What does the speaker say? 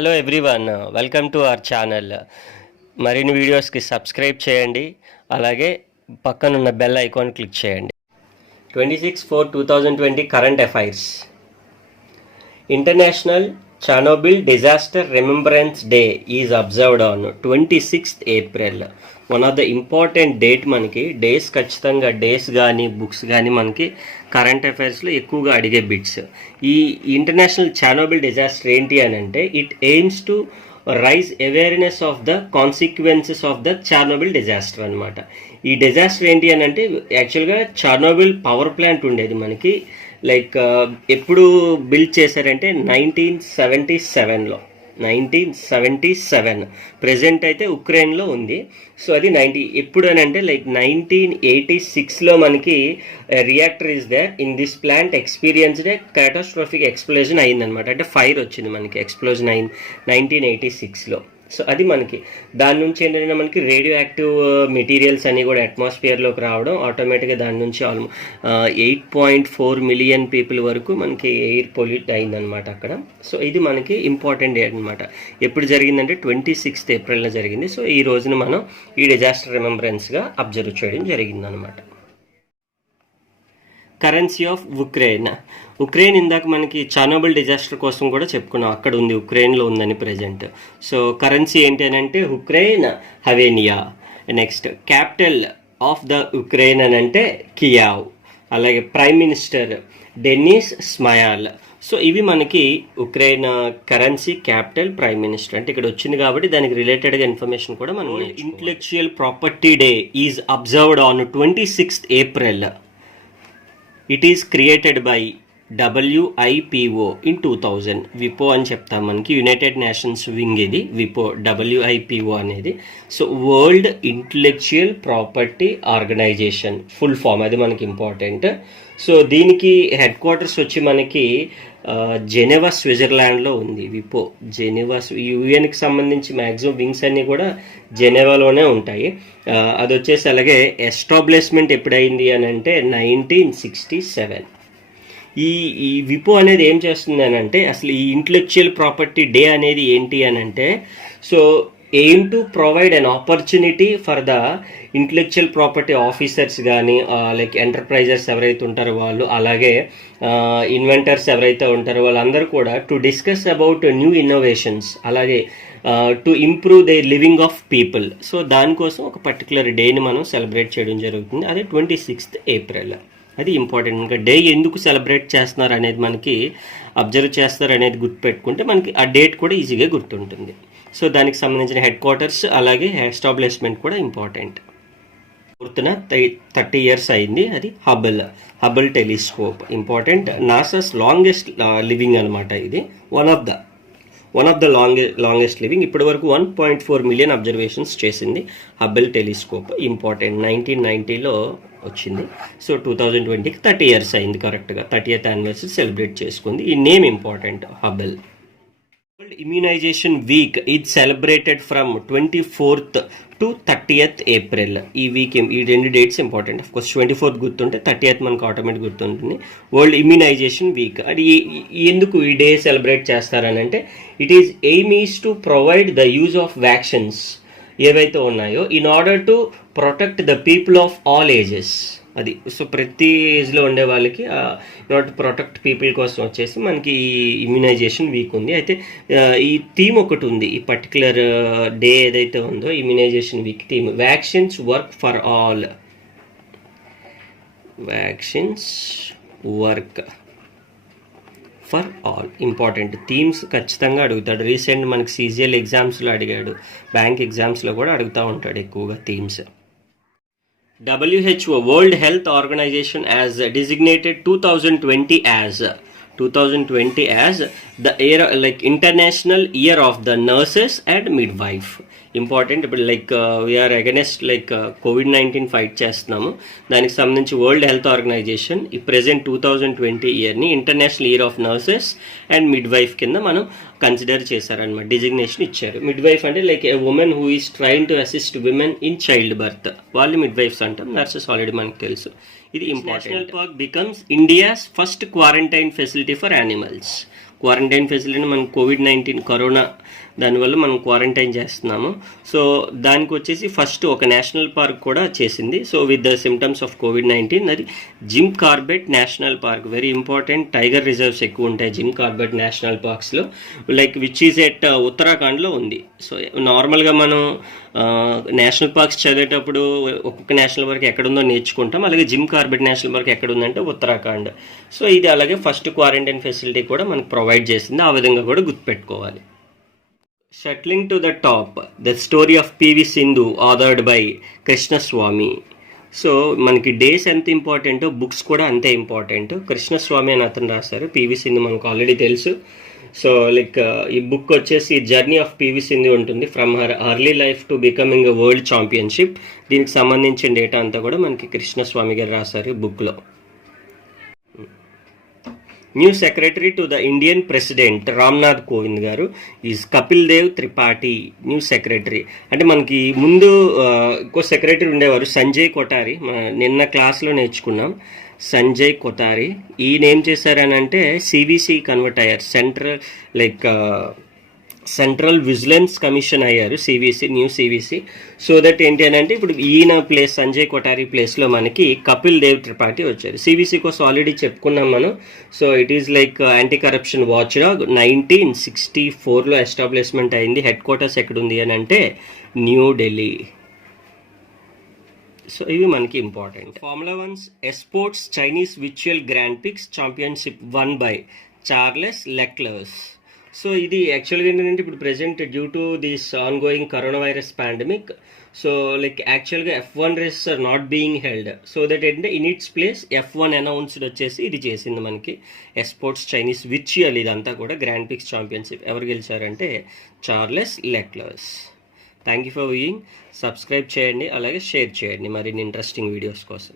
Hello everyone, welcome to our channel. మరిన్ని వీడియోస్కి subscribe చేయండి, అలాగే పక్కనున్న బెల్ ఐకాన్ క్లిక్ చేయండి. 26/4/2020 current affairs. International Chernobyl Disaster Remembrance Day is observed on 26th April. One of the important date. మనకి days ఖచ్చితంగా days కానీ books కానీ మనకి కరెంట్ అఫైర్స్లో ఎక్కువగా అడిగే బిట్స్. ఈ ఇంటర్నేషనల్ చార్నోబిల్ డిజాస్టర్ ఏంటి అని అంటే it aims to raise awareness of the consequences of the Chernobyl disaster అనమాట. ఈ డిజాస్టర్ ఏంటి అని అంటే యాక్చువల్గా చార్నోబిల్ పవర్ ప్లాంట్ ఉండేది మనకి. లైక్ ఎప్పుడు బిల్డ్ చేశారంటే 1977 ప్రెజెంట్ అయితే ఉక్రెయిన్లో ఉంది. సో అది ఎప్పుడు అని అంటే లైక్ 1986లో మనకి reactor is there in this plant experienced a catastrophic explosion అయిందనమాట. అంటే ఫైర్ వచ్చింది మనకి, ఎక్స్ప్లోజన్ అయింది 1986లో. సో అది మనకి దాని నుంచి ఏంటంటే మనకి రేడియో యాక్టివ్ మెటీరియల్స్ అన్నీ కూడా అట్మాస్ఫియర్లోకి రావడం, ఆటోమేటిక్గా దాని నుంచి 8.4 మిలియన్ పీపుల్ వరకు మనకి ఎయిర్ పొల్యూట్ అయిందనమాట అక్కడ. సో ఇది మనకి ఇంపార్టెంట్ డే అనమాట. ఎప్పుడు జరిగిందంటే 26th ఏప్రిల్లో జరిగింది. సో ఈ రోజున మనం ఈ డిజాస్టర్ రిమెంబరెన్స్గా అబ్జర్వ్ చేయడం జరిగిందనమాట. కరెన్సీ ఆఫ్ ఉక్రెయిన్ ఇందాక మనకి చార్నోబిల్ డిజాస్టర్ కోసం కూడా చెప్పుకున్నాం, అక్కడ ఉంది, ఉక్రెయిన్లో ఉందని ప్రెజెంట్. సో కరెన్సీ ఏంటి అని అంటే Ukraine hryvnia. Next capital of the Ukraine అని అంటే కియావ్. అలాగే prime minister Denys Shmyhal. So ఇవి మనకి Ukraine currency, capital, prime minister. అంటే ఇక్కడ వచ్చింది కాబట్టి దానికి రిలేటెడ్గా ఇన్ఫర్మేషన్ కూడా మనం. Intellectual property day is observed on 26th April. It is created by WIPO ఇన్ 2000. విపో అని చెప్తాం మనకి, యునైటెడ్ నేషన్స్ వింగ్ ఇది విపో, WIPO అనేది. So World Intellectual Property Organization full form, అది మనకి ఇంపార్టెంట్. సో దీనికి హెడ్ క్వార్టర్స్ వచ్చి మనకి జెనెవా, స్విట్జర్లాండ్లో ఉంది విపో. జెనెవా యుఎన్కి సంబంధించి మ్యాక్సిమం వింగ్స్ అన్నీ కూడా జెనెవాలోనే ఉంటాయి. అది వచ్చేసి అలాగే ఎస్టాబ్లిష్మెంట్ ఎప్పుడైంది అని అంటే 1967. ఈ విపో అనేది ఏం చేస్తుంది అని అంటే అసలు ఈ ఇంటెలెక్చువల్ ప్రాపర్టీ డే అనేది ఏంటి అని అంటే so aim to provide an opportunity for the intellectual property officers కానీ లైక్ ఎంటర్ప్రైజర్స్ ఎవరైతే ఉంటారో వాళ్ళు, అలాగే ఇన్వెంటర్స్ ఎవరైతే ఉంటారో వాళ్ళందరూ కూడా to discuss about new innovations, అలాగే to improve the living of people. So దానికోసం ఒక పర్టికులర్ డేని మనం సెలబ్రేట్ చేయడం జరుగుతుంది. అదే 26th April. అది ఇంపార్టెంట్. ఇంకా డే ఎందుకు సెలబ్రేట్ చేస్తున్నారు అనేది మనకి అబ్జర్వ్ చేస్తారు అనేది గుర్తుపెట్టుకుంటే మనకి ఆ డేట్ కూడా ఈజీగా గుర్తుంటుంది. సో దానికి సంబంధించిన హెడ్ క్వార్టర్స్ అలాగే ఎస్టాబ్లిష్మెంట్ కూడా ఇంపార్టెంట్. గుర్తున 30 years అయింది. అది Hubble telescope important. NASA's longest living అనమాట ఇది. One of the longest living. ఇప్పటి వరకు 1.4 మిలియన్ అబ్జర్వేషన్స్ చేసింది హబుల్ టెలిస్కోప్. ఇంపార్టెంట్. 1990లో వచ్చింది. సో 2020కి 30 years అయింది కరెక్ట్గా. 30th anniversary సెలబ్రేట్ చేసుకుంది. ఈ name important, Hubble. World immunization week is celebrated from 24th to 30th April. ఈ వీక్ ఈ రెండు dates important. Of course 24th గుర్తుంటే 30th మనకు ఆటోమేటిక్ గుర్తుంటుంది. World immunization week. అది ఎందుకు ఈ డే సెలబ్రేట్ చేస్తారని అంటే it is aim is to provide the use of vaccines ఏవైతే ఉన్నాయో in order to protect the people of all ages. అది సో ప్రతి ఏజ్లో ఉండే వాళ్ళకి నాట్ ప్రొటెక్ట్ పీపుల్ కోసం వచ్చేసి మనకి ఈ ఇమ్యునైజేషన్ వీక్ ఉంది. అయితే ఈ థీమ్ ఒకటి ఉంది, ఈ పర్టికులర్ డే ఏదైతే ఉందో immunization week theme vaccines work for all. Vaccines work for all important. Themes ఖచ్చితంగా అడుగుతాడు. రీసెంట్ మనకి CGL ఎగ్జామ్స్లో అడిగాడు, బ్యాంక్ ఎగ్జామ్స్లో కూడా అడుగుతూ ఉంటాడు ఎక్కువగా themes. WHO World Health Organization has designated 2020 as the year, like International Year of the Nurses and Midwife. Important. ఇప్పుడు like we are against like COVID-19 fight చేస్తున్నాము. దానికి సంబంధించి వరల్డ్ హెల్త్ ఆర్గనైజేషన్ ఈ ప్రెజెంట్ 2020 ఇయర్ని international year of nurses and midwife కింద మనం consider చేశారనమాట, designation ఇచ్చారు. మిడ్వైఫ్ అంటే like a woman who is train to assist women in child birth, వాళ్ళు మిడ్వైఫ్స్ అంటాం. నర్సెస్ ఆల్రెడీ మనకు తెలుసు. ఇది important. National park becomes India's first quarantine facility for animals. Quarantine facility మనం COVID-19 కరోనా దానివల్ల మనం క్వారంటైన్ చేస్తున్నాము. సో దానికి వచ్చేసి ఫస్ట్ ఒక నేషనల్ పార్క్ కూడా చేసింది. So with the symptoms of COVID-19 అది Jim Corbett national park. Very important. Tiger reserves ఎక్కువ ఉంటాయి జిమ్ కార్బెట్ నేషనల్ పార్క్స్లో, లైక్ విచ్ ఈజ్ ఎట్ ఉత్తరాఖండ్లో ఉంది. సో నార్మల్గా మనం నేషనల్ పార్క్స్ చదివేటప్పుడు ఒక్కొక్క నేషనల్ పార్క్ ఎక్కడుందో నేర్చుకుంటాం. అలాగే జిమ్ కార్బెట్ నేషనల్ పార్క్ ఎక్కడుందంటే ఉత్తరాఖండ్. సో ఇది అలాగే ఫస్ట్ క్వారంటైన్ ఫెసిలిటీ కూడా మనకు ప్రొవైడ్ చేసింది. ఆ విధంగా కూడా గుర్తుపెట్టుకోవాలి. Shuttling to the top, the story of PV Sindhu authored by Krishnaswamy. So మనకి డేస్ ఎంత ఇంపార్టెంటో బుక్స్ కూడా అంతే ఇంపార్టెంట్. కృష్ణస్వామి అని అతను రాశారు. పివి సింధు మనకు ఆల్రెడీ తెలుసు. సో లైక్ ఈ బుక్ వచ్చేసి జర్నీ ఆఫ్ పివి సింధు ఉంటుంది, from her early life to becoming a world championship. దీనికి సంబంధించిన డేటా అంతా కూడా మనకి కృష్ణస్వామి గారు రాశారు బుక్లో. New secretary to the Indian president Ramnath Kovind garu is Kapil Dev Tripathi new secretary. అంటే మనకి ముందు ఇంకో సెక్రటరీ ఉండేవారు సంజయ్ కొఠారి, నిన్న క్లాస్లో నేర్చుకున్నాం. సంజయ్ కొఠారి ఈయన ఏం చేశారనంటే సివిసి కన్వర్ట్ అయ్యారు, సెంట్రల్ విజిలెన్స్ కమిషన్ అయ్యారు, CVC new CVC. So that ఏంటి అని అంటే ఇప్పుడు ఈయన ప్లేస్ సంజయ్ కొఠారి ప్లేస్లో మనకి కపిల్ దేవ్ త్రిపాఠి వచ్చారు. సివిసి కోసం ఆల్రెడీ చెప్పుకున్నాం మనం. So it is like anti corruption watchdog. 1964లో ఎస్టాబ్లిష్మెంట్ అయింది. హెడ్ క్వార్టర్స్ ఎక్కడుంది అని అంటే న్యూఢిల్లీ. సో ఇవి మనకి important. Formula 1 esports Chinese virtual grand prix championship won by Charles Leclerc. So ఇది యాక్చువల్గా ఏంటంటే ఇప్పుడు present due to this ongoing corona virus pandemic, so like యాక్చువల్గా F1 races are not being held. So that ఏంటంటే in its place F1 announced వచ్చేసి ఇది చేసింది మనకి ఎస్పోర్ట్స్ చైనీస్ విర్చువల్. ఇదంతా కూడా గ్రాండ్ పిక్స్ ఛాంపియన్షిప్. ఎవరు గెలిచారంటే Charles Leclerc. Thank you for viewing. Subscribe చేయండి, అలాగే షేర్ చేయండి మరిన్ని ఇంట్రెస్టింగ్ వీడియోస్ కోసం.